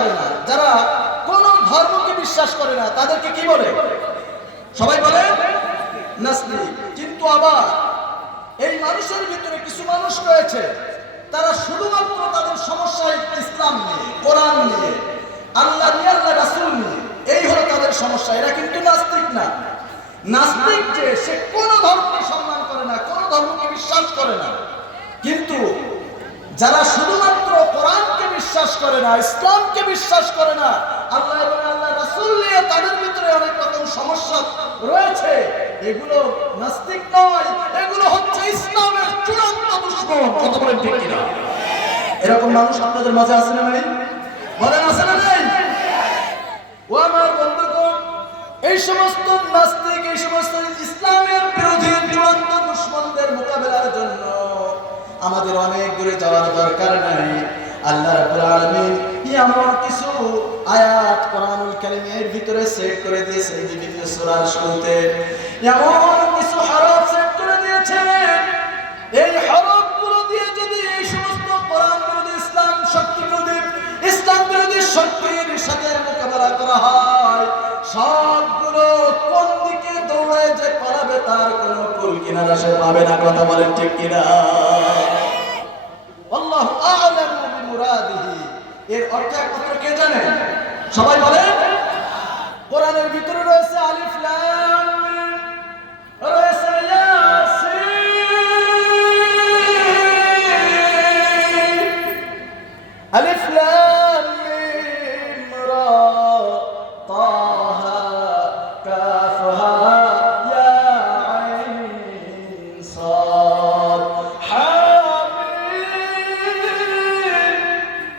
করে না, যারা কোন ধর্মকে বিশ্বাস করে না, তাদেরকে কি বলে? সবাই বলে নাস্তিক। কিন্তু আবার এই মানুষের ভিতরে কিছু মানুষ রয়েছে, তারা শুধুমাত্র তাদের সমস্যা ইসলাম নিয়ে, কোরআন নিয়ে, আল্লাহ নিয়ে, আল্লাহ রাসূল নিয়ে, এই হলো তাদের সমস্যা। এরা কিন্তু নাস্তিক না। নাস্তিক যে সে কোন ধর্মকে সম্মান করে না, কোন ধর্মকে বিশ্বাস করে না। কিন্তু যারা শুধুমাত্র কোরআনকে বিশ্বাস করে না, ইসলামকে বিশ্বাস করে না, আল্লাহ এবং আল্লাহ রাসূল নিয়ে তাদের ভিতরে অনেক রকম সমস্যা রয়েছে, এগুলো নাস্তিক নয়, এগুলো হচ্ছে ইসলামের চূড়ান্ত দুশমন। কত বলেন ঠিক কিনা? এরকম মানুষ আপনাদের মাঝে আছে না নাই? বলেন আছে না নাই? ও আমার বন্ধুগণ, এই সমস্ত নাস্তিক, এই সমস্ত ইসলামের বিরোধী চূড়ান্ত দুশমনদের মোকাবেলার জন্য আমাদের অনেক দূরে যাওয়ার দরকার নাই। আল্লাহ রাব্বুল আলামিন এমন কিছু আয়াত কোরআনুল কারীমের ভিতরে সেট করে দিয়েছেন, বিভিন্ন সূরার শুরুতে এমন কিছু হরফ সেট করে দিয়েছেন। এই হরফগুলো দিয়ে যদি এই সমস্ত কোরআন বিরোধী, ইসলাম শক্তি বিরোধী, ইসলাম বিরোধী শক্তির সাথে মোকাবেলা করা হয়, সবগুলো কোন দিকে দৌড়ে যে পালাবে তার কোনো কুল কিনারা সে পাবে না। কথা বলেন ঠিক কিনা? আল্লাহু আ'লামু বিমুরাদিহি, এর অর্থ একমাত্র কে জানে? সবাই বলেন। কোরআনের ভিতরে রয়েছে আলিফ লাম মিম, রয়েছে ইয়াসিন, আলিফ লাম মিম রা তাহা কাফহা ইয়া আইন সাদ হামিম।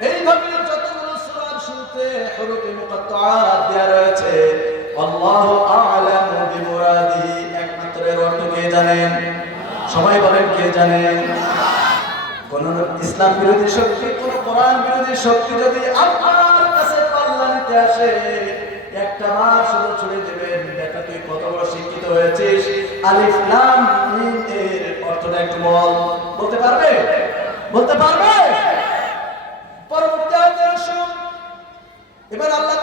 এইভাবে যতগুলো সূরার শুরুতে হরফে মুকাত্তাআত দেয়া রয়েছে, আল্লাহু আ'লামু বিমুরাদিহি, একমাত্র এর অর্থ কে জানেন? সবাই বলেন কে জানেন? কোন ইসলাম বিরোধী শক্তি, কোন কোরআন বিরোধী শক্তি যদি আপনার কাছে পাল্লা নিতে আসে, একটা বার শুধু ছুড়ে দেবেন, দেখা তুই কত বড় শিক্ষিত হয়েছিস, আলিফ লাম মিম এর অর্থটা একটু বল। বলতে পারবে? বলতে পারবে? পরবর্তী আয়াতে আসুন। এবার আল্লাহ